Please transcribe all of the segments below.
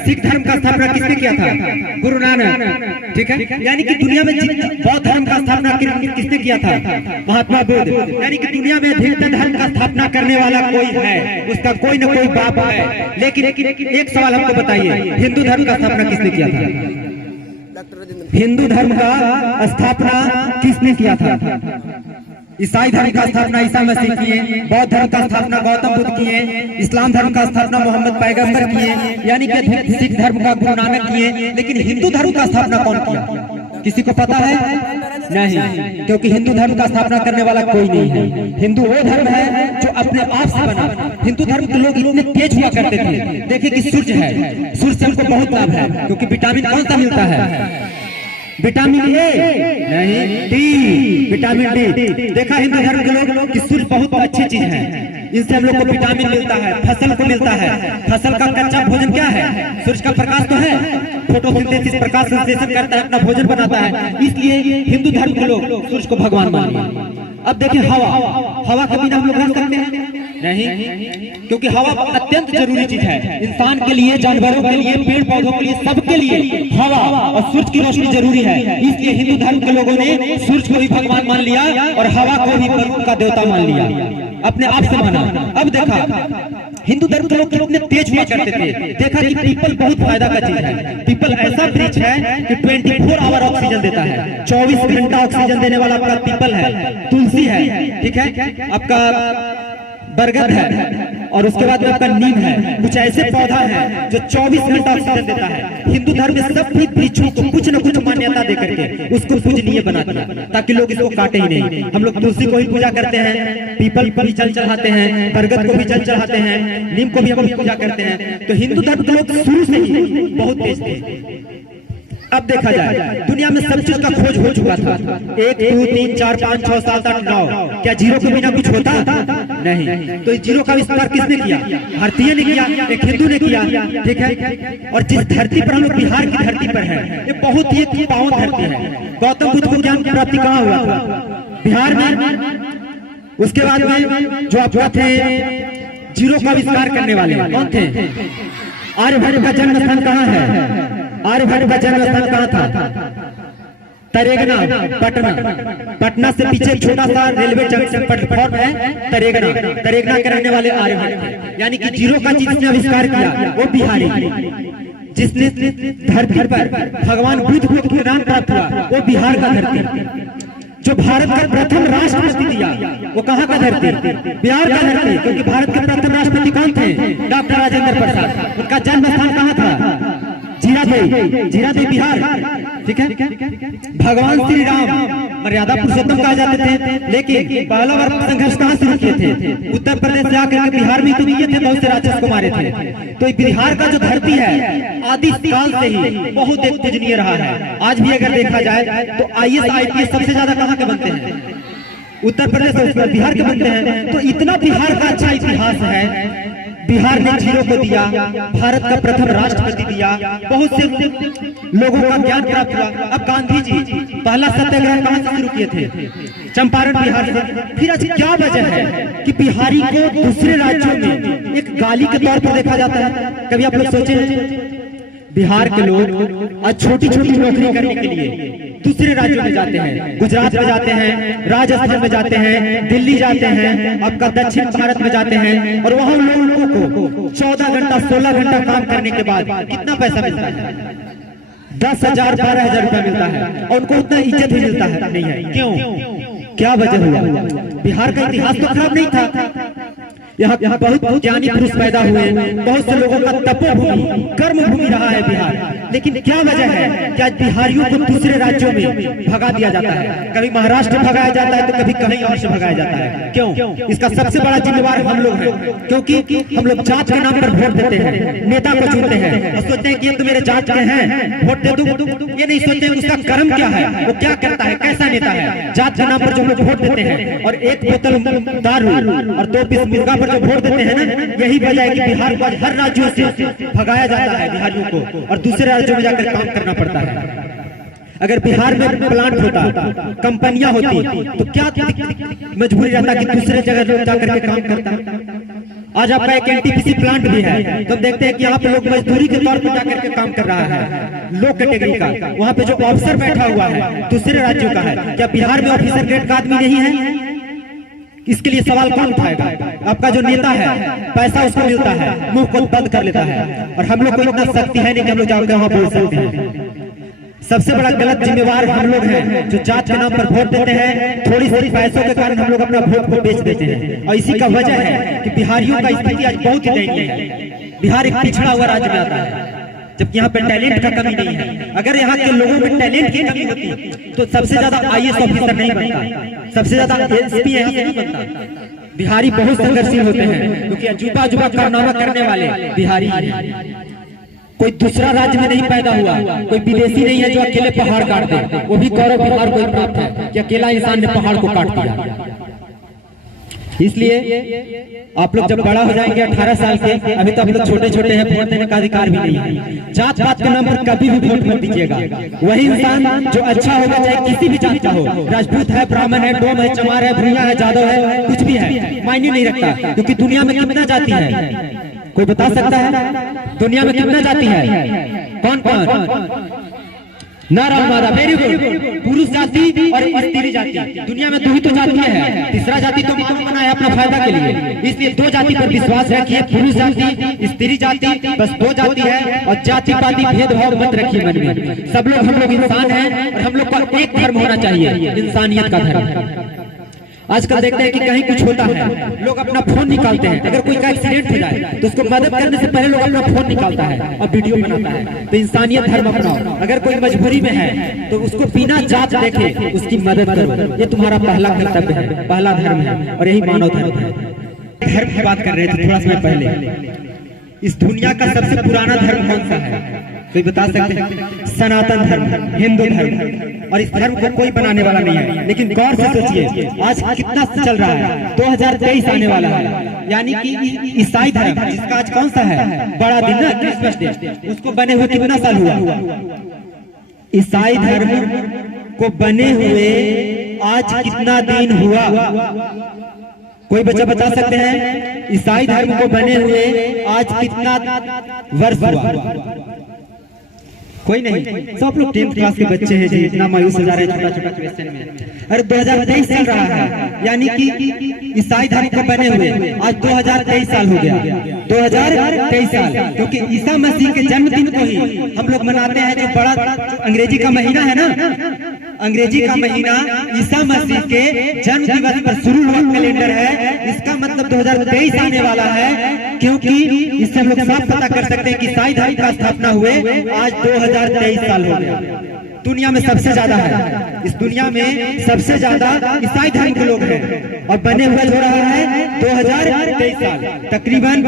सिख धर्म का स्थापना किसने किया था? गुरु नानक। ठीक है, यानी कि दुनिया में बौद्ध धर्म का स्थापना किसने किया था? महात्मा बुद्ध। यानी कि दुनिया में अधिकतर धर्म का स्थापना करने वाला कोई है, उसका कोई न कोई बाप है। लेकिन एक सवाल हमको बताइए, हिंदू धर्म का स्थापना किसने किया था? हिंदू धर्म का स्थापना किसने किया था? ईसाई धर्म का स्थापना ईसा मसीह किए, बौद्ध धर्म का स्थापना गौतम बुद्ध किए, इस्लाम धर्म का स्थापना मोहम्मद पैगंबर किए, यानी कि सिख धर्म का गुरु नानक किए। लेकिन हिंदू धर्म का स्थापना कौन किया? किसी को पता है? नहीं, क्योंकि हिंदू धर्म का स्थापना करने वाला कोई नहीं है। हिंदू वो धर्म है जो अपने आप से बना। हिंदू धर्म के लोग इतने तेज हुआ करते थे, देखिए कि सूर्य है, सूर्य से हमको बहुत लाभ है, क्योंकि विटामिन कौन सा मिलता है? विटामिन ए नहीं, डी, विटामिन डी। देखा हिंदू धर्म के लोग कि सूर्य बहुत अच्छी चीज है, इनसे हम लोग को विटामिन मिलता है, फसल को मिलता है। फसल का कच्चा भोजन क्या है? सूर्य का प्रकाश तो है, फोटोसिंथेसिस, प्रकाश संश्लेषण करता है, अपना भोजन बनाता है। इसलिए हिंदू धर्म के लोग सूर्य को भगवान मानते। अब देखिए हवा के बिना हम लोग रह सकते हैं? नहीं, क्योंकि हवा अत्यंत जरूरी चीज है इंसान के लिए, जानवरों के लिए, पेड़ पौधों के लिए, सबके लिए हवा और सूर्य की रोशनी जरूरी है। इसलिए हिंदू धर्म के लोगों ने सूर्य को भी भगवान मान लिया और हवा को भी प्रभु का देवता मान लिया, अपने आप से माना। अब देखा हिंदू धर्म के लोग कितने तेज हुआ करते थे। देखा कि पीपल बहुत फायदा का चीज है। पीपल ऐसा वृक्ष है कि 24 आवर ऑक्सीजन देता है, 24 घंटा ऑक्सीजन देने वाला आपका पीपल है। तुलसी है, ठीक है, आपका बरगद है, और उसके बाद में आपका नीम है। कुछ ऐसे पौधा है जो 24 घंटा ऑक्सीजन देता है। हिंदू धर्म में सब भी वृक्षों को कुछ न कुछ मान्यता देकर के उसको पूजनीय बना दिया, ताकि लोग इसको काटे ही नहीं। हम लोग तुलसी को ही पूजा करते हैं, पीपल को भी जल चढ़ाते हैं, बरगद को भी जल चढ़ाते हैं, नीम को भी हम पूजा करते हैं। तो हिंदू धर्म के लोग शुरू से ही बहुत तेज थे। अब देखा जाए दुनिया में सब चीज का खोज हो चुका था। 1 2 3 4 5 6 7 8 9, क्या जीरो के बिना कुछ होता? नहीं। तो इस जीरो का विस्तार किसने किया? भारतीय ने किया, एक हिंदू ने किया। ठीक है, और जिस धरती पर हम लोग बिहार की धरती पर है, ये बहुत ही पावन धरती है। गौतम बुद्ध को ज्ञान की प्राप्ति कहाँ हुआ था? बिहार में। उसके बाद में जो आपका थे जीरो का विस्तार करने वाले कौन थे? आर्यभट्ट का जन्म स्थान कहाँ है? आर्यभट्ट का जन्म स्थान कहाँ था? तरेगना, पटना से पीछे छोटा सा रेलवे जंक्शन प्लेटफॉर्म है तरेगना के रहने वाले आर्यभट्ट। यानी कि जीरो का जिसने आविष्कार किया वो बिहारी, जिसने धरती पर भगवान बुद्ध को ज्ञान प्राप्त हुआ वो बिहार का धरती। जो भारत का प्रथम राष्ट्रपति दिया वो कहाँ का धरती? बिहार का धरती, क्योंकि भारत के प्रथम राष्ट्रपति कौन थे? डॉक्टर राजेंद्र प्रसाद। उनका जन्म स्थान कहाँ था? जीरादेई बिहार। ठीक है, भगवान श्री राम मर्यादा पुरुषोत्तम कहा जाते थे, लेकिन पहला बार संघर्ष कहाँ शुरू किए थे? उत्तर प्रदेश से आकर के बिहार में तो किए थे, बहुत से राक्षस को मारे थे। तो बिहार का जो धरती है आदि काल से ही बहुत एक पूजनीय रहा है। आज भी अगर देखा जाए तो IAS IPS सबसे ज्यादा कहाँ के बनते हैं? उत्तर प्रदेश और बिहार के बनते हैं। तो इतना बिहार का अच्छा इतिहास है। बिहार ने जीरो को दिया, भारत का प्रथम राष्ट्रपति दिया, बहुत से लोगों का ज्ञान प्राप्त हुआ। अब गांधी जी पहला सत्याग्रह कहाँ से शुरू किए थे? चंपारण बिहार से। फिर आज क्या वजह है कि बिहारी को दूसरे राज्यों में एक गाली के तौर पर देखा जाता है? कभी आप लोग सोचे बिहार के लोग आज छोटी छोटी नौकरी करने के लिए दूसरे राज्यों में जाते हैं, गुजरात में जाते हैं, राजस्थान में जाते हैं, दिल्ली जाते हैं, आपका दक्षिण भारत में जाते हैं, और वहां लोगों को 14 घंटा 16 घंटा काम करने के बाद कितना पैसा मिलता है? 10,000 12,000 रुपया मिलता है, और उनको उतना इज्जत ही मिलता है नहीं है। क्यों? क्या वजह हुआ? बिहार का इतिहास तो खराब नहीं था। यहाँ बहुत ज्ञानी पुरुष पैदा हुए, बहुत से लोगों का तपोभूमि कर्म भूमि रहा है बिहार। लेकिन क्या वजह है कि आज बिहारियों को दूसरे राज्यों में भगा दिया जाता है? कभी महाराष्ट्र भगाया जाता है तो कभी कहीं और से भगाया जाता है। क्यों? इसका सबसे बड़ा जिम्मेवार हम लोग हैं, क्योंकि हम लोग जात के नाम पर वोट देते हैं, नेता को चुनते हैं और सोचते हैं कि ये तो मेरे जात के हैं, वोट दे दूं। ये नहीं सोचते उसका कर्म क्या है, वो क्या करता है, कैसा नेता है। जात के नाम पर जो लोग वोट देते हैं और एक बोतल दारू और 2 पीस मुर्गा पर जो वोट देते हैं ना, यही वजह है कि बिहार को हर राज्यों से भगाया जाता है बिहारियों को, और दूसरे राज्यों में जाकर काम करना पड़ता है। अगर बिहार में प्लांट होता, कंपनियां होती, तो क्या मजबूरी रहता कि दूसरे जगह लोग जाकर के काम करता? आज आपका एक एनटीपीसी प्लांट भी है, तो देखते हैं कि यहाँ पे लोग मजदूरी के तौर पर जाकर के काम कर रहा है, लो कैटेगरी का। वहाँ पे जो ऑफिसर बैठा हुआ है दूसरे राज्यों का है, क्या बिहार में ऑफिसर ग्रेड का आदमी नहीं है? इसके लिए सवाल कौन उठाएगा? आपका जो नेता है पैसा उसको मिलता है, मुंह को बंद कर लेता है, और हम लोग को इतना शक्ति है नहीं कि हम लोग जाकर वहाँ बोल सकते हैं। सबसे बड़ा गलत जिम्मेवार हम लोग हैं, जो जात के नाम पर वोट देते हैं, थोड़ी सी पैसों के कारण हम लोग अपना वोट को बेच देते हैं। और इसी का वजह है कि बिहारियों का स्थिति आज बहुत ही दयनीय है। बिहार एक पिछड़ा हुआ राज्य में आता है, जबकि यहाँ पे टैलेंट का कमी नहीं है। अगर यहाँ के लोगों में टैलेंट की कमी होती तो सबसे ज्यादा आईएएस ऑफिसर नहीं बनता, सबसे ज्यादा एसपी यहाँ से नहीं बनता। बिहारी बहुत संघर्षशील होते हैं, क्योंकि अजूबा अजूबा कारनामा करने वाले बिहारी हैं। कोई दूसरा राज्य में नहीं पैदा हुआ, कोई विदेशी नहीं है जो अकेले पहाड़ काट दे। वो भी गौरव बिहार को प्राप्त है कि अकेला इंसान ने पहाड़ को काट दिया। इसलिए आप लोग जब बड़ा हो जाएंगे 18 साल के, अभी तो आप लोग छोटे छोटे हैं, वोट देने का अधिकार भी नहीं है। जात पात के नाम पर कभी भी वोट मत दीजिएगा। वही इंसान जो अच्छा होगा, चाहे किसी भी जात का हो, राजपूत है, ब्राह्मण है, डोम है, चमार है, भूया है, जादव है, कुछ भी है, मायने नहीं रखता। क्योंकि दुनिया में कितना जाति है कोई बता सकता है? दुनिया में कितना जाति है? कौन कौन? नारा मारा, वेरी गुड। पुरुष जाति और स्त्री जाति, दुनिया में दो ही तो जाति है, तीसरा जाति तो मालूम बना है अपना फायदा के लिए। इसलिए दो जाति पर विश्वास रखिए, पुरुष जाति, स्त्री जाति, बस दो जाति है। और जाति पाति भेदभाव मत रखिए मन में। सब लोग हम लोग इंसान हैं, और हम लोग का एक धर्म होना चाहिए, इंसानियत का धर्म। आजकल देखते हैं कि कहीं कुछ होता है, लोग अपना फोन निकालते हैं। अगर कोई का एक्सीडेंट हो जाए तो उसको मदद करने से पहले लोग अपना फोन निकालता है और वीडियो बनाता है। तो इंसानियत धर्म अपनाओ। अगर कोई मजबूरी में है तो उसको बिना जांच देखे उसकी मदद करो। ये तुम्हारा पहला कर्तव्य है, पहला धर्म है, और यही मानव धर्म है। धर्म की बात कर रहे थे थोड़ा समय पहले। इस दुनिया का सबसे पुराना धर्म कौन सा है? कोई बता सकते हैं? सनातन धर्म, हिंदू धर्म। और इस धर्म को कोई बनाने वाला नहीं है। लेकिन गौर से सोचिए, आज कितना चल रहा है, 2023 आने वाला है, यानी कि ईसाई धर्म जिसका आज कौन सा है बड़ा दिन ना, क्रिसमस डे, उसको बने हुए कितना साल हुआ? ईसाई धर्म को बने हुए आज कितना दिन हुआ? कोई बच्चा बता सकते हैं? ईसाई धर्म को बने हुए आज कितना वर्ष हुआ? कोई नहीं। सब लोग 10th क्लास के बच्चे हैं जी, इतना मायूस हो जा रहे हैं छोटा छोटा क्वेश्चन में। अरे 2023 चल रहा है, यानी कि ईसाई धर्म को बने हुए आज 2023 साल हो गया। 2023 साल, क्योंकि ईसा मसीह के जन्मदिन को ही हम लोग मनाते हैं। जो बड़ा अंग्रेजी का महीना है ना, अंग्रेजी का महीना ईसा मसीह के जन्म दिवस पर शुरू हुआ कैलेंडर है। इसका मतलब 2023 आने वाला है, क्योंकि इससे हम लोग साफ पता कर सकते हैं कि ईसाई धर्म का स्थापना हुए आज 2023 साल हो गया। दुनिया में सबसे ज्यादा है, इस दुनिया में सबसे ज्यादा ईसाई धर्म के लोग हैं, और बने हुए हो रहा है 2023 साल। तकरीबन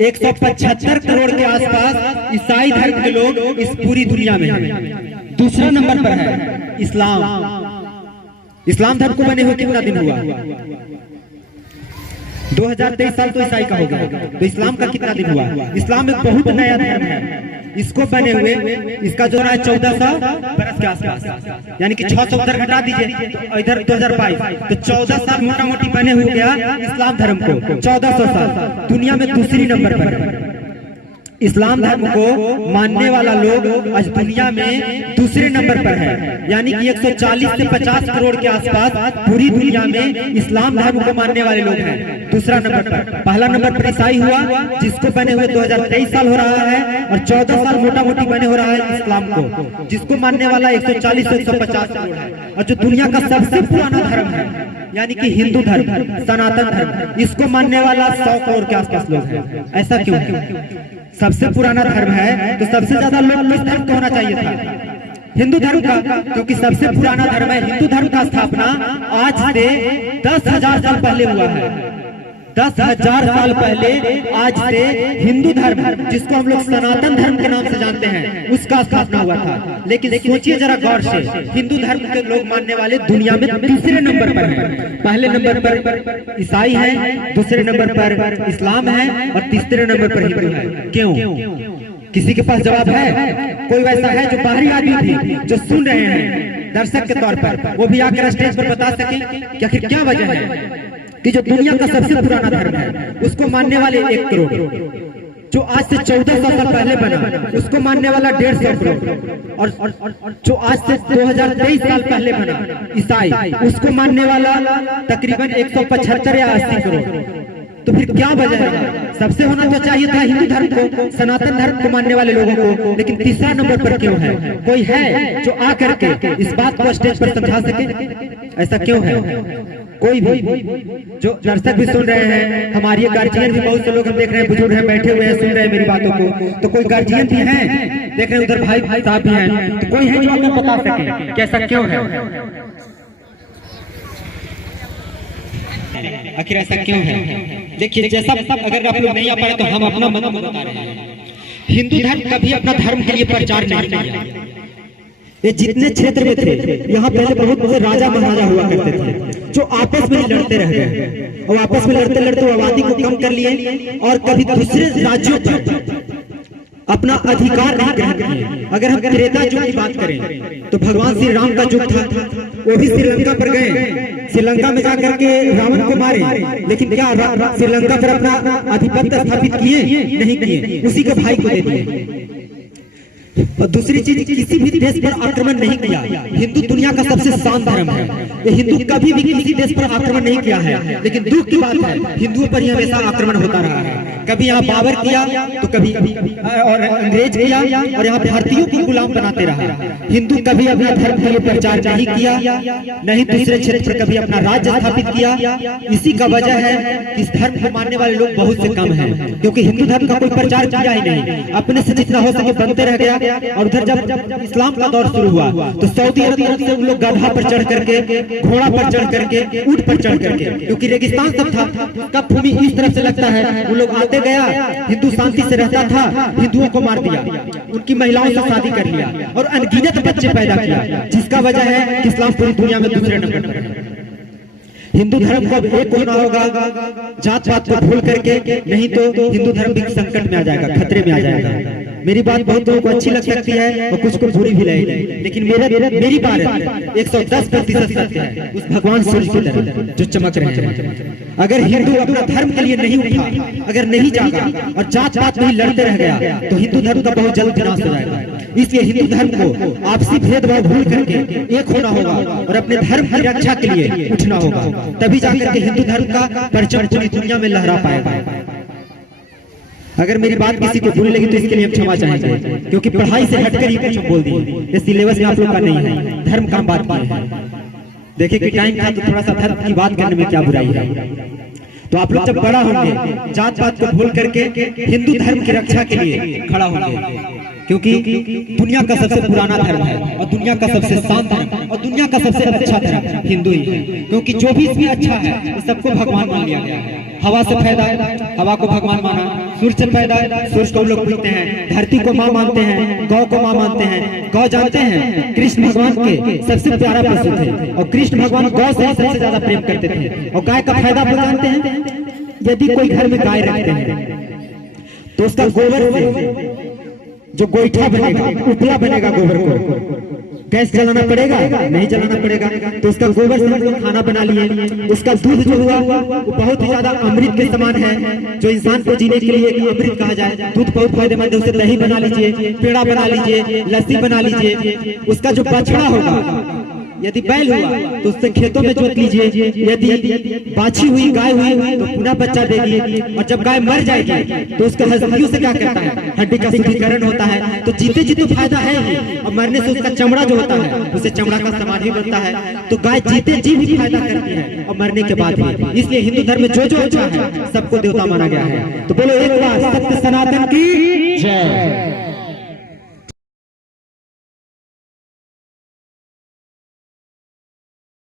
175 करोड़ के आसपास ईसाई धर्म के लोग इस पूरी दुनिया में हैं। दूसरा नंबर पर है इस्लाम। इस्लाम धर्म को बने हुए कितना दिन हुआ? 2023 साल तो ईसाई का हो गया, तो इस्लाम का कितना दिन हुआ? इस्लाम एक बहुत नया धर्म है। इसको बने हुए इसका जो है 1400 बरस के आसपास, यानी कि 600 उधर घटा दीजिए तो इधर 2022, तो 14 साल मोटा मोटी बने हुए गया इस्लाम धर्म को। 1400 साल दुनिया में दूसरी नंबर पर इस्लाम धर्म को मानने वाला लोग आज दुनिया में दूसरे नंबर पर है, यानी कि 140 से 50 करोड़ के आसपास पूरी दुनिया में इस्लाम धर्म को मानने वाले लोग हैं दूसरा नंबर पर। पहला नंबर पर ईसाई हुआ, जिसको बने हुए 2023 साल हो रहा है, और 14 साल मोटा मोटी बने हो रहा है इस्लाम को, जिसको मानने वाला 140 से 150 करोड़ है। और जो दुनिया का सबसे पुराना धर्म है, यानी कि हिंदू धर्म, सनातन धर्म, इसको मानने वाला 100 करोड़ के आसपास लोग हैं। ऐसा क्यों है? सबसे पुराना धर्म है तो सबसे ज्यादा लोग किस धर्म का होना चाहिए था? हिंदू धर्म का, क्योंकि सबसे पुराना धर्म है। हिंदू धर्म का स्थापना आज से 10,000 साल पहले हुआ है। 10,000 साल पहले आज से हिंदू धर्म, जिसको हम लोग सनातन धर्म के नाम से जानते हैं, उसका स्थापना हुआ था। लेकिन सोचिए जरा गौर से, हिंदू धर्म के लोग मानने वाले दुनिया में तीसरे नंबर पर हैं। पहले नंबर पर ईसाई है, दूसरे नंबर पर इस्लाम है, और तीसरे नंबर पर हिंदू है। क्यों? किसी के पास जवाब है? कोई वैसा है जो बाहरी आदमी भी जो सुन रहे हैं दर्शक के तौर पर, वो भी आकर स्टेज पर बता सके कि आखिर क्या वजह है? कि जो दुनिया का सबसे पुराना धर्म है उसको मानने वाले 1 करोड़, जो आज से 1400 साल पहले बना उसको मानने वाला 150 करोड़, और जो आज से 2023 साल पहले बना ईसाई उसको मानने वाला तकरीबन 175 या 80 करोड़। तो फिर क्या वजह है? सबसे होना तो चाहिए था हिंदू धर्म को, सनातन धर्म को मानने वाले लोगों को, लेकिन तीसरा नंबर पर क्यों है? कोई है जो आ करके इस बात को स्टेज पर समझा सके? ऐसा क्यों है? कोई भी जो दर्शक भी सुन रहे हैं, हमारे गार्जियन भी बहुत से लोग हम देख रहे हैं, बुजुर्ग हैं बैठे हुए हैं सुन रहे हैं मेरी बातों को, तो कोई गार्जियन भी हैं देख रहे हैं, उधर भाई साहब भी हैं, तो कोई है जो हमें बता सके कि ऐसा क्यों है, आखिर ऐसा क्यों है? देखिए जैसा अगर आप लोग नहीं आ पाए तो हम अपना मन बता रहे हैं। हिंदू धर्म कभी अपना धर्म के लिए प्रचार नहीं किया। ये जितने क्षेत्र में थे यहाँ पहले बहुत से राजा महाराजा हुआ करते थे जो आपस में लड़ते रह गए, और आपस में लड़ते लड़ते आबादी को कम कर लिए और कभी दूसरे राज्यों पर अपना अधिकार नहीं ग्रहण किए। अगर हम त्रेता युग की बात करें तो भगवान श्री राम का युग था, वो भी श्रीलंका पर गए, श्रीलंका में जाकर के रावण को मारे, लेकिन क्या श्रीलंका पर अपना आधिपत्य स्थापित किए? नहीं किए, उसी के भाई को दे दिए। और दूसरी चीज, किसी भी देश पर आक्रमण नहीं किया। हिंदू दुनिया का सबसे शांत धर्म है, ये हिंदू कभी भी किसी देश पर आक्रमण नहीं किया है, लेकिन दुख की बात है हिंदुओं पर ही हमेशा आक्रमण होता रहा है। कभी यहाँ बाबर किया तो कभी और अंग्रेज किया, और यहाँ भारतीयों को गुलाम बनाते रहा। हिंदू कभी अपना धर्म के लिए प्रचार नहीं किया, नहीं दूसरे क्षेत्र पर कभी अपना राज्य स्थापित किया। इसी का वजह है कि इस धर्म को मानने वाले लोग बहुत से कम हैं, क्योंकि हिंदू धर्म का कोई प्रचार किया ही नहीं, अपने से जितना हो सके बनते रह गया। और उधर जब इस्लाम का दौर शुरू हुआ तो सऊदी अरब से उन लोग गधा पर चढ़ करके, घोड़ा पर चढ़ करके, ऊंट पर चढ़ करके, क्योंकि रेगिस्तान सब था, कब भूमि इस तरफ से लगता है, वो लोग आते गया, हिंदू शांति से रहता था, हिंदुओं को मार दिया, उनकी महिलाओं से शादी कर लिया और अनगिनत बच्चे पैदा किया, जिसका वजह है कि इस्लाम पूरी दुनिया में दूसरे नंबर पर है। हिंदू धर्म को अब एक होना होगा, जात पात को भूल करके, नहीं तो हिंदू धर्म भी संकट में आ जाएगा, खतरे में आ जाएगा। मेरी बात बहुत लोगों को अच्छी लग सकती है और कुछ को बुरी भी लगेगी, लेकिन मेरी बात 110% सत्य है उस भगवान सूर्य की तरह जो चमक रहे हैं। अगर हिंदू अपना धर्म के लिए नहीं उठा, अगर नहीं जागा और जात पात में ही लड़ते रह गया तो हिंदू धर्म का बहुत जल्द विनाश हो जाएगा। इसलिए हिंदू धर्म को आपसी भेदभाव भूल करके एक होना होगा और अपने धर्म की रक्षा के लिए उठना होगा, तभी जाकर के हिंदू धर्म का परचम पूरी दुनिया में लहरा पाएगा। अगर मेरी बात किसी को बुरी लगी तो इसके लिए हम क्षमा चाहेंगे, क्योंकि पढ़ाई से हटकर ही कुछ बोल दिए, ये सिलेबस में आप लोग का नहीं है, धर्म का बात की है। देखिए कि टाइम था तो थोड़ा सा धर्म की बात करने में क्या बुराई है। तो आप लोग जब बड़ा होंगे जात पात को भूल करके हिंदू धर्म की रक्षा के लिए खड़ा होंगे, क्योंकि दुनिया का सबसे पुराना धर्म है और दुनिया का सबसे शांत धर्म और दुनिया का सबसे अच्छा धर्म हिंदू ही है, क्योंकि जो भी इसमें अच्छा है सबको भगवान मान लिया गया है। हवा से पैदा है, हवा को भगवान माना, सूर्य से पैदा है, सूर्य को लोग पूजते हैं, धरती को माँ मानते हैं, गौ को माँ मानते हैं। गौ जानते हैं कृष्ण भगवान के सबसे प्यारा पशु थे और कृष्ण भगवान गौ से सबसे ज्यादा प्रेम करते थे। और गाय का फायदा आप जानते हैं, यदि कोई घर में गाय रखते हैं तो उसका गोबर से जो गोईठा बनेगा, उपला बनेगा, गोबर को गैस जलाना पड़ेगा? नहीं जलाना पड़ेगा। तो उसका गोबर से हम लोग खाना बना लिए। उसका दूध जो हुआ वो बहुत ही ज्यादा अमृत के समान है, जो इंसान को जीने के लिए एक अमृत कहा जाए। दूध बहुत फायदेमंद है, उससे दही बना लीजिए, पेड़ा बना लीजिए, लस्सी बना लीजिए। उसका जो बछड़ा होगा, यदि बैल हुआ तो उससे खेतों में जोत लीजिए, यदि बाछी हुई गाय हुई तो पुनः बच्चा देगी। और जब गाय मर जाएगी तो उसका हड्डियों से क्या करता है, हड्डी का शुद्धिकरण होता है। तो जीते जी तो फायदा है ही, और मरने से उसका चमड़ा जो होता है उससे चमड़ा का सामान भी बनता है। तो गाय जीते जी भी फायदा करती है और मरने के बाद भी। इसलिए हिंदू धर्म में जो जो अच्छा है सबको देवता माना गया है। तो बोलो एक बार सत्य सनातन की जय।